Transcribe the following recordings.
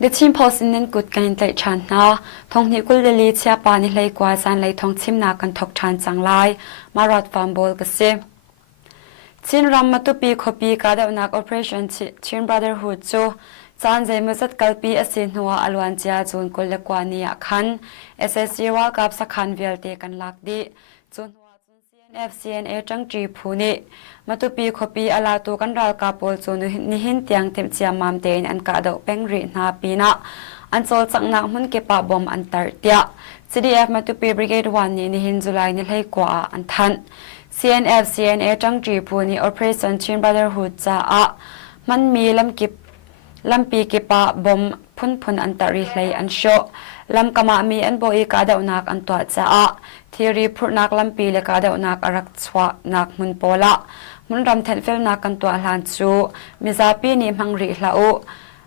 The team post in good kan tlai chan na thong ni kul li Chiapa ni hlei kwa Zaanlei Thawngchimnak kan thok chan Zaanlei marat farm bol ka se chin ram matupi khopi ka da nak operation chin brotherhood chu chanjai mazat kalpi asin huwa alwan chia chun kul le kwa ni khan SSC World Cup sakhan velte kan lak di chun CNA Changchi Phuni matupi khopi ala tu kan ral ka pol chu ni hin tiang tem chia mam te in an ka do pengri na pina an chol changnak mun ke pa bom an tar tia CDF matupi brigade 1 ni hin July ni hlei kwa an than CNA Changchi Phuni operation chin brotherhood cha a man mi lampi ke pa bom phun an tari hlei an sho lam kama mi an boi ka da nak an to cha a theory phur nak lampi le ka da nak arak chwa nak mun pola mun ram then fel nak kan to hlan chu mizapi ni mangri hlau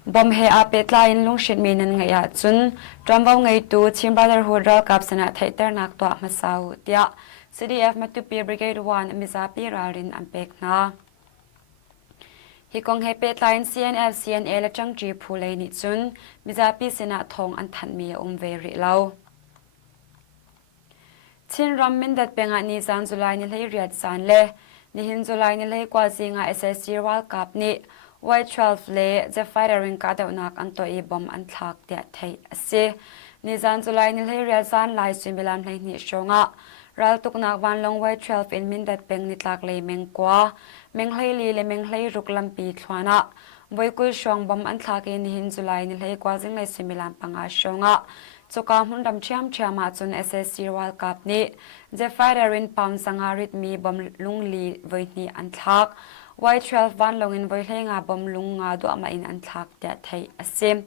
bom he a petlain lungshin mi nan ngaya chun trambaw ngai tu chim brotherhood World Cup sana thaiter nak to masau tia CDF matupi brigade 1 mizapi rarin an pek na hi kong he petlain CNA la Changchi phulei ni chun mizapi sena thong an than mi veri lau chin ram min dat penga ni zan July ni hlei riat san le ni hin July ni hlei kwa zinga SSC World Cup ni Y12 le je firing ka da nak an to e bom an thak te thei ase ni zan July ni hlei riat zan lai similam hlei ni shonga ral tuk nak van long Y12 in min dat peng ni tlak le meng kwa meng hlei li le meng hlei ruk lampi thwana voikul shong bom an thak in hin July ni hlei kwa jing le similam panga shonga choka hundam chiama chun SSC World Cup ni je firing pam sangarit mi bom lungli voini an thak Y12 van long in voi hlenga bom lunga do ama in an thak te thei ase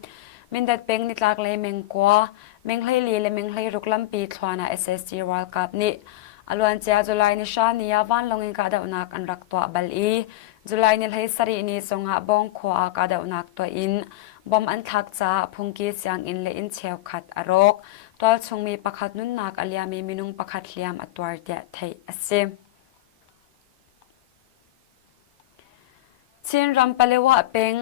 min dat peng ni tlak le meng kwa meng hlei li le meng hlei ruk lampi thwana SSC World Cup ni alwan chia July ni sha ni ya van long in ka da unak an rak to bal i July ni hlei sari ni songa bong khwa ka da unak to in bom an thak cha phungki siang in le in cheu khat arok tol chungmi pakhat nun nak aliami minung pakhat hliam atwar te thei ase chin ram palewa peng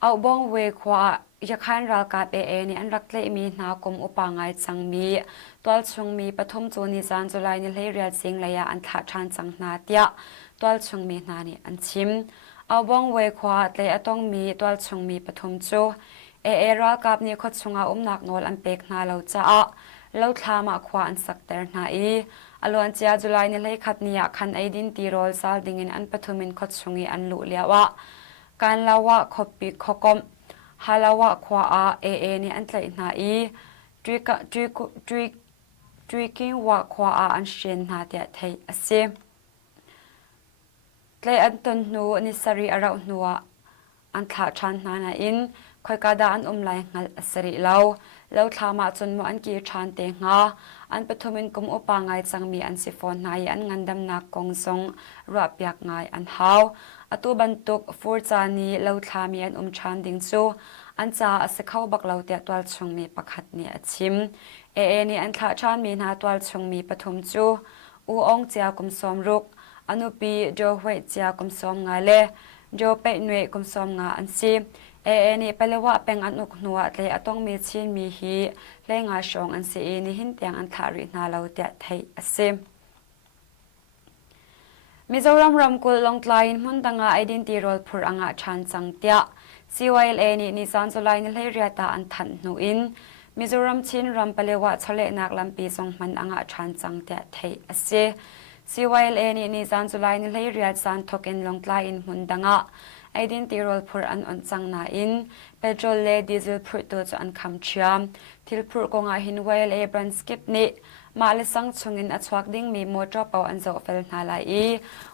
au bong we khwa yakhan ral ka pe ni an rakle mi na kom upangai changmi tol chungmi pathum chuni zan July ni hlei rial sing laya an tha than changna tia tol chungmi na ni an chim au bong we khwa tle atong mi tol chungmi pathum chu ral kap ni khot chunga nak nol an pek na lo cha a lo thlama khwa an sakter na i alwan chia July ni hlei khat nia khan aidin ti rol sal dingin an pathumin khot chungi an lu lewa kan lawa khopi khokom halawa khwa a ni an tlai na i drinking wa khwa a an shen na te thei ase tlai an ton nu ni sari arau nuwa an thla than na in khoi ka da an lai ngal asari lo thlama chun mo an ki than te nga an pathumin kum upa ngai changmi an sifon nai an ngandam na kongsong ro piak ngai an haw atu bantuk furcha ni lo thlami an than ding chu an cha asekhau bak lo te twal chungmi pakhat ni achim ni an thla than mi na twal chungmi pathum chu u ong chia kum som ruk anupi jo hwei chia kum som nga le jo pe nwe kum som nga an si ni palewa peng an uk nuwa tle atong mi chin mi hi lenga shong an si ni hin tiang an thari na lo te thei ase Mizoram ramkul longtlain mundanga identity role phur anga chan changtia CYLA ni zan July ni hlei riata an than nu in Mizoram chin ram palewa chole nak lampi songman anga chan changtia thei ase CYLA ni zan July ni hlei riat san thokin longtlain mundanga identity role phur an on changna in petrol le diesel phur to chu an kham thiam thil phur konga hin YLA brand skip ni male sang chungin achhuak ding mi motor paw an zo fel na lai i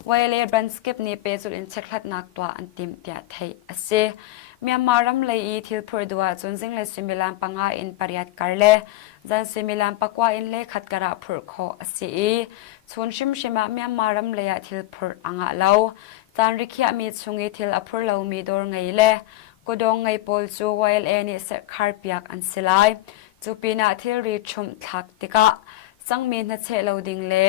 YLA brand skip ni pe chul in cheklat nak twa an tim tia thei ase Myanmar ram lei i thil phur duwa chunjing le similam panga in pariat karle zan similam pakwa in le khat kara phur kho ase i chun shima Myanmar ram leya thil phur anga lo tan rikhia mi chungi thil aphur lo mi dor ngei le kodong ngai pol chu YLA ni se khar piak an silai chupina thil ri chum thak tika sangmi na che loading le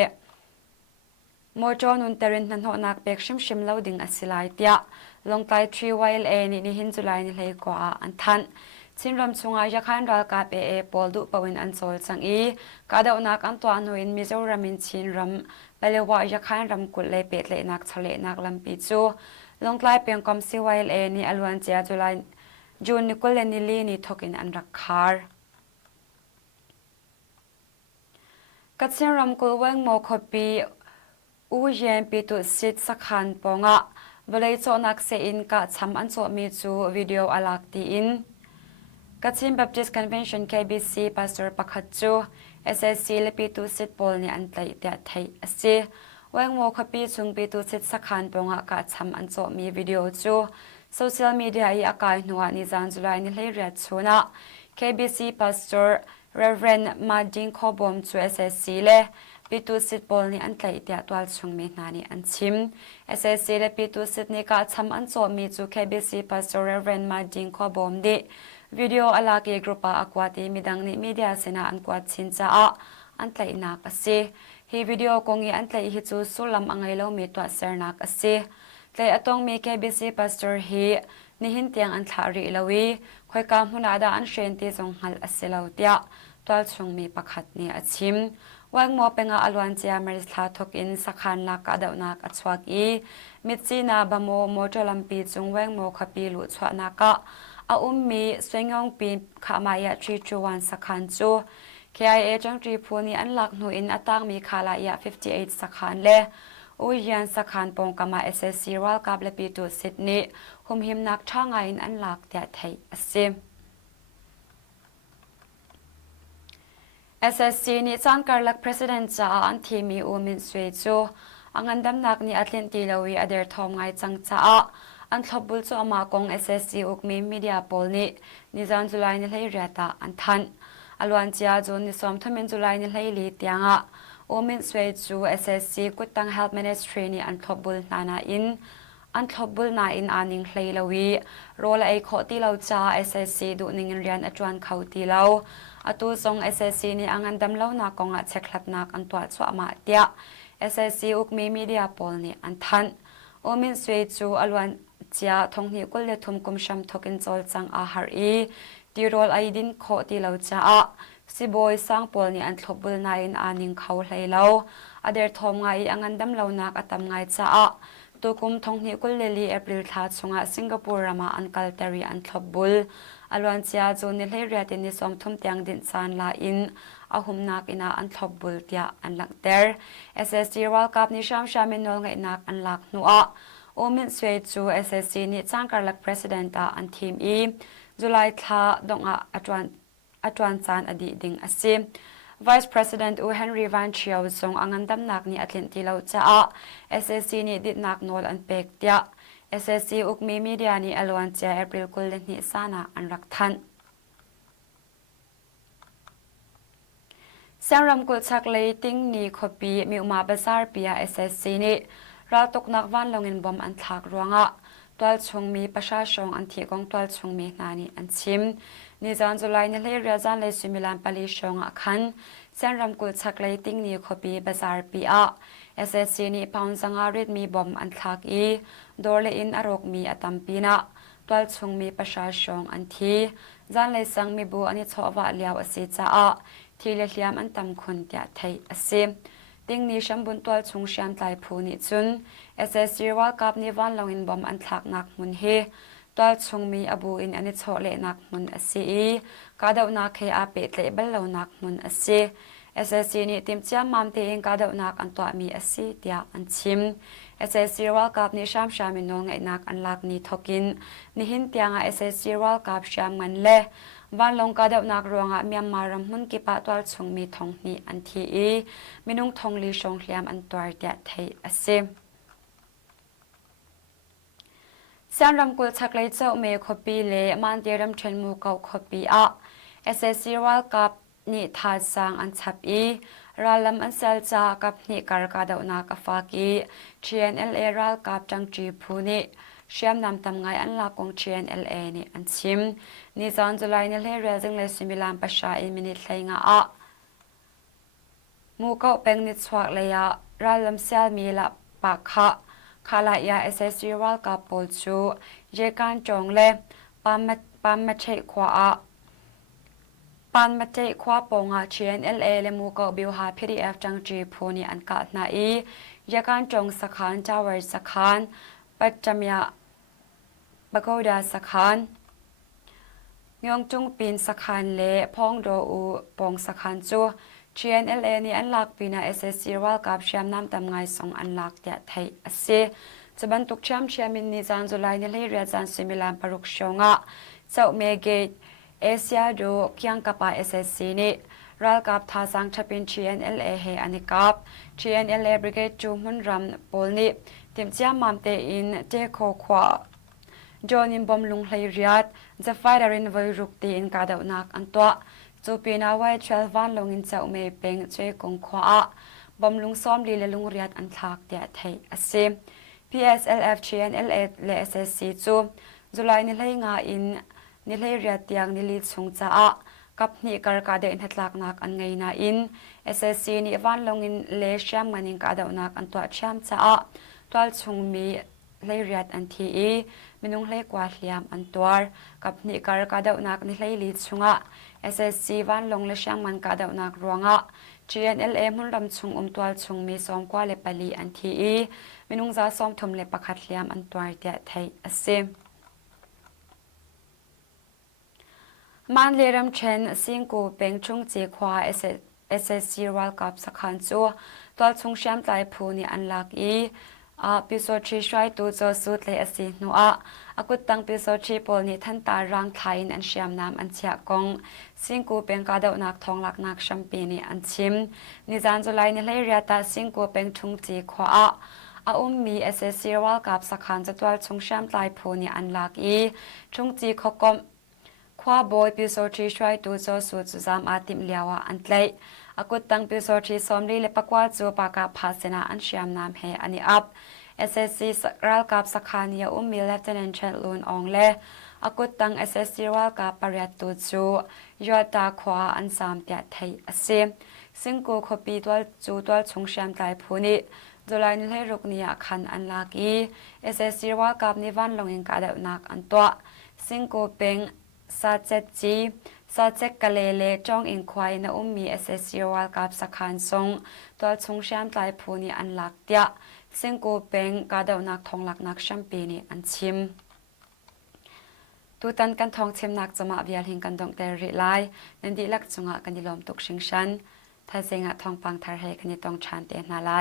motor nun terin nan ho nak pek shim loading asilai tia longtai 3 YLA ni hin July ni hlei ko an than ชินรำชงอาขันรัลกาเปปอลดูปวินอันโซลจังอีกาดาวนักอันตัวนุอินมิโซรามินชินรำเปเลวายขันรำกุลเลเปตเลนักทะเลนักลำปีจูลงกลายเป็นกอมซิวายเอนี่อลวันเจียจุลายจูนนิกุลเลนิลีนี่ทกินอันรักคาร์กัดชินรำกุลเวงโมคบีอูเยนปีตุสิทสักขันปงะเวลยโจนักเซอินกะทำอันโจมีจูวิดีโออลักตีอินกัดชิน Baptist Convention KBC Pastor ปักขัดจู SSC และปีตุสิทปอลนี่อันไตเดียไทยเสียเวงโมคบีจุงปีตุสิทสักขันปงะกะทำอันโจมีวิดีโอจูโซเชียลมีเดียอีอากาศหนัวนิจานจุลายนิเลยเรียดชูนะ KBC Pastor Reverend Madin Kobomจู SSC และปีตุสิทปอลนี่อันไตเดียตัวชงมีนานี่อันชิม SSC และปีตุสิทนี่กะทำอันโจมีจู KBC Pastor Reverend Madin Kobomดิวิดีโออลาเกกรุ๊ปอากวาตีมีดังนี้มีเดียเสนาอันกวาดชินจ้าอันไตนักสิฮีวิดีโอกงอีอันไตฮิจูสุลัมอังไงเลวมีตัวเสนักสิไตอตงมี KBC Pastor ฮีนิหินเตียงอันทารีลวีคอยกำหุนาดาอันเชนตีจงหัลอสิลาวเตียตัวชงมีประคัดนี้อชิมวังมัวเป็นอลวันเจียมริสลาทกอินสักขันลักอดาวนักอชวกอีมิจีนาบโมโมจลัมปีจงวังโมขปีลุชวนักะอามีสวยงามปีขามายาทรีจูวันสักขันจู KIA จังทรีพูนีอันลักหนูอินอัตังมีขาลายา58สักขันเล่อุยยันสักขันปงกามา SSC รัลกับเลปีตุสิดนี้หุมหิมนักช่างอินอันลักเดียไทยสิSSC นี่จังการลัก President จ้าอันที่มีอุมินสวยจูอังอันดำนักนี่อัตเลนตีลวีอเดอร์ทอมไงจังจ้าอันทบบุลจูอามากง SSC อุกมีมีเดียโพลนี่นิจันจุลัยนี่เลยเรียตาอันทันอลวันเจียจูนิสอมทมินจุลัยนี่เลยลีเตียงะอุมินสวยจู SSC กุตัง Health Ministry นี่อันทบบุลนาอินอันทบบุลนาอินอานิงเลยลวีโรลไอโคตีเลาจ้า SSC ดูนิงเรียนอจวนเขาตีเลาอตูทรง SSC นี่อังอันดำเล่านากงอัดเช็คลัดนักอันตัวสวมาเตีย SSC อุกมีมีเดียโพลนี่อันทันอุมินสวยจูอลวันเจียทงนี้กุลเลทุมกุมชัมทกินโจลจังอาหารอีดีโรลไอดินโคตีเลาจ้าสิบอยสังปอลนี่อันทบบุลนาอินอานิงเขาเลยเลาอเดอร์ทอมไงอังอันดำเล่านักอัตมไงจ้าตุกุมทงนี้กุลเลลีเอพริลทัดสงะสิงคโปร์รามาอันกัลเตอรีอันทบบุลอลวันเจียจูนิเลเรียตินิสอมทุมเตียงดินซานลาอินอาหุมนักอินาอันทบบุลเตียอันหลังเตอร์ SSC รัลกับนิชามชามินนอลไงนักอันหลักนัวโอมินสวยจู SSC นี่จังการลัก President อันทีมอีจุลัยทาดงอาจวนจานอดีดิงอสิ Vice President อูเฮนรีวันเชียวทรงอังันดำนักนี่อัตเลนตีเลาจ้า SSC นี่ดิดนักโนลอันเป็กเตีย SSC อุกมีมีเดียนี่อลวันเจียเอพริลกุลเลนิสานาอันรักทันเสียงรำกุลชักเลยติ้งนี่ขบีมีอุมาเบซาร์ปีย SSC นี่เราตกนักวันลงเงินบอมอันทักรวงะตัวชงมีประชาชนอันที่กองตัวชงมีนานี่อันชิมนิจานจุลัยนี่เลยเรียจานเลยสุมิลานปลีชงคันเส้นรำกุลชักเลยติ้งนี่ขบีเบซาร์ปีย SSC นี่พาวน์สังอาริดมีบอมอันทักอีโดเลอินอารกมีอัตัมปีนะตัวชงมีประชาชนอันที่จานเลยสังมีบูอันนี้ชอบว่าเลียวอสิจ้าที่เลียมอันตำคนเดียไทยอสิติ้งนี้ฉันบุญตัวชงเชียนไตพูนิจุน SSC ว่ากับนิวันลงอินบอมอันทักนักมุนเฮตัวชงมีอบูอินอันนี้โชเลนักมุนอสีกาดาวนักเฮอาเปตเลเบลลนักมุนอสี SSC นี่ติมเจียมมามเตงกาดาวนักอันตัวมีอสีเดียอันชิม SSC ว่ากับนิชามชามินงไงนักอันลักนี่ทกินนิหินเตียง SSC ว่ากับชามมันเล่วันลงกาดาวนักรวงเมียนมารำมุนกิปะตัวชงมีทองนี้อันที่มินุงทองลีชงเลียมอันตัวเดียไทยอสิเสียงรำกุลชักเลยเจ้าเมย์ขบีเล่มันเดียรำเชนมูเกาขบีSSC ว่ากับนิทาสังอันชับรัลำอันเซลจากับนิการกาดาวนักฟากี GNLA รัลกับจังจีพูนิเชื่อมนำตำไงอันลักของ GNLA นี่อันชิมนิจานจุลัยนี่เลยเรียจึงเลยสิมิลานประชาอินมินิทเลยงะมูเกาเป็นนิสวกเลยรัลำเซลมีละปากขลายา SSC รัลกับโพลจูเจกันจงเล่ป ปันมาเชขวาปันมาเจขวาปงอา GNLA เลมูกบิวหา PDF จังจีพูนีอันกัดนาอียาการจงสักขันจาวสักขันปัจจมยาปกดาสักขันยองจงปีนสักขันเละพองโดอูปงสักขันจู GNLA นี่อันลักปีนา SSC วัลกับเชียมน้ำตำไงส่งอันลักเดียไทยเสจะบรรทุกเชียมินนิจานจุไลนี่เลยเรียนจานซิมิลานปรุกชงะเจ้าเมเกตเอเชียดูเคียงกับ SSC นี่รัลกับท่าสังชปิน GNLA เฮอันนี้กับ GNLA บริเกตจูมุนรำปอลนี่ทีมเจ้ามัมเตอินเจโคขวาจอนินบอมลุงเลยเรียดจะไฟดารินไวรุกตีอินกาดาวนักอันตัวจูปีนาไว้เชลวันลงอินเจ้าเมย์เป็งเจกงขวาบอมลุงซ้อมลีเลลุงเรียดอันทักเดียไทยอาเซ PSLF GNLA และ SSC จูจุไลนี่เลยงาอินนี่เลยเรียดเตียงนี่ลีชงจ้ากับนี่การกาเดินหัดลักนักอันไงนาอิน SSC นี่วันลงอินเลเชียมมันอินกาดาวนักอันตัวเชียมจ้าตัวชงมีเลยเรียดอันทีมินุงเลยกว่าเลียมอันตัวกับนี่การกาดาวนักนี่เลยลีชงะ SSC วันลงเลเชียมมันกาดาวนักรวงะ GNLA มุนรำชงตัวชงมีซ้อมกว่าเลปลีอันทีมินุงจะซ้อมทมเลปขัดเลียมอันตัวเดียไทยอาเซมันเรียมเชนสิงกูเป็นชงจีควา SSC วัลกับสักขันจูตัวชงเชียมใจพูนี่อันลักพิโซชีช่วยตัวโจสุดเลยสินัวกุตังพิโซชีปอลนี่ท่านตารังไทยอันเชียมน้ำอันเชียกงสิงกูเป็นกาดาวนักทองหลักนักชัมปีนี่อันชิมนิจานจุไลนี่เลยเรียตาสิงกูเป็นชงจีความี SSC วัลกับสักขันจะตัวชงเชียมใจพูนี่อันลักชงจีขกมขวาบอยพิโซชีช่วยตัวโจสุดจุจามอาติมเลียวอันเลยกุตังพิโซชีสอมลีเลปกว่าจูปากาภาสนาอันเชียมน้ำเฮอันนี้อัพSSC รัลกับสักขันยามี Lieutenant General อองเล่กุตัง SSC รัลกับปริยัตตุจูยอดตาขวาอันสามเตียไทยอาเซซึ่งกูขบีตัวจูตัวชงเชียมใจพูนิจุลัยนิเลรุกนียขันอันลากี SSC รัลกับนิวันลงอินกาเดวนักอันตัวซึ่งกูเป็นซาเจจีซาเจกเลเลจองอินควายนะมี SSC รัลกับสักขันทรงตัวชงเชียมใจพูนิอันลักเตียซึ่งกูเป็นกาดาวนักทองหลักนักแชมปีนี่อันชิมตูตันกันทองชิมนักจะมาเวียลิงกันดงเตริไลนันดีลักจงะกันดิลอมตุกชิงชันถ้าเสียงะทองปังทาร์เฮกันดิตองชานเตนาไล